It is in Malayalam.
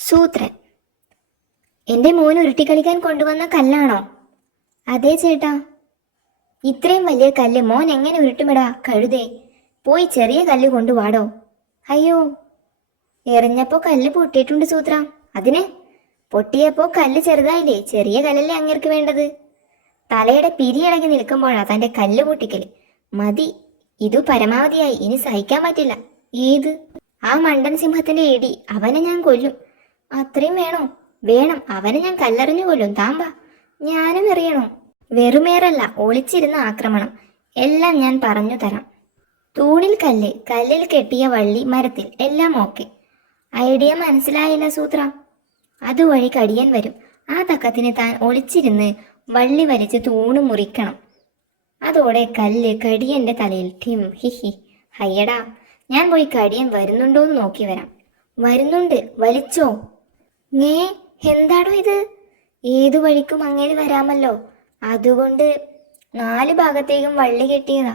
സൂത്രൻ. എന്റെ മോൻ ഉരുട്ടിക്കളിക്കാൻ കൊണ്ടുവന്ന കല്ലാണോ? അതെ ചേട്ടാ. ഇത്രയും വലിയ കല്ല് മോൻ എങ്ങനെ ഉരുട്ടുമിടാ കഴുതേ? പോയി ചെറിയ കല്ല് കൊണ്ടുവാടോ. അയ്യോ, എറിഞ്ഞപ്പോ കല്ല് പൊട്ടിയിട്ടുണ്ട് സൂത്ര. അതിന് പൊട്ടിയപ്പോ കല്ല് ചെറുതായില്ലേ? ചെറിയ കല്ലല്ലേ അങ്ങേർക്ക് വേണ്ടത്? തലയുടെ പിരിയിളകി നിൽക്കുമ്പോഴാ തന്റെ കല്ല് പൊട്ടിക്കല്. മതി, ഇതു പരമാവധിയായി. ഇനി സഹിക്കാൻ പറ്റില്ല. ഏത്? ആ മണ്ടൻ സിംഹത്തിന്റെ ഇടി. അവനെ ഞാൻ കൊല്ലും. അത്രയും വേണോ? വേണം. അവനെ ഞാൻ കല്ലെറിഞ്ഞു കൊല്ലും. താമ്പാ. ഞാനും എറിയണോ? വെറുമേറല്ല, ഒളിച്ചിരുന്ന ആക്രമണം. എല്ലാം ഞാൻ പറഞ്ഞു തരാം. തൂണിൽ കല്ല്, കല്ലിൽ കെട്ടിയ വള്ളി, മരത്തിൽ, എല്ലാം ഓക്കെ. ഐഡിയ മനസ്സിലായില്ല സൂത്ര. അതുവഴി കടിയൻ വരും. ആ തക്കത്തിന് താൻ ഒളിച്ചിരുന്ന് വള്ളി വലിച്ച് തൂണ് മുറിക്കണം. അതോടെ കല്ല് കടിയന്റെ തലയിൽ ഠിം. ഹിഹി. ഹയ്യടാ, ഞാൻ പോയി കടിയൻ വരുന്നുണ്ടോന്ന് നോക്കി വരാം. വരുന്നുണ്ട്, വലിച്ചോ. ഞേ, എന്താടോ ഇത്? ഏതു വഴിക്കും അങ്ങേര് വരാമല്ലോ, അതുകൊണ്ട് 4 ഭാഗത്തേക്കും വള്ളി കെട്ടിയതാ.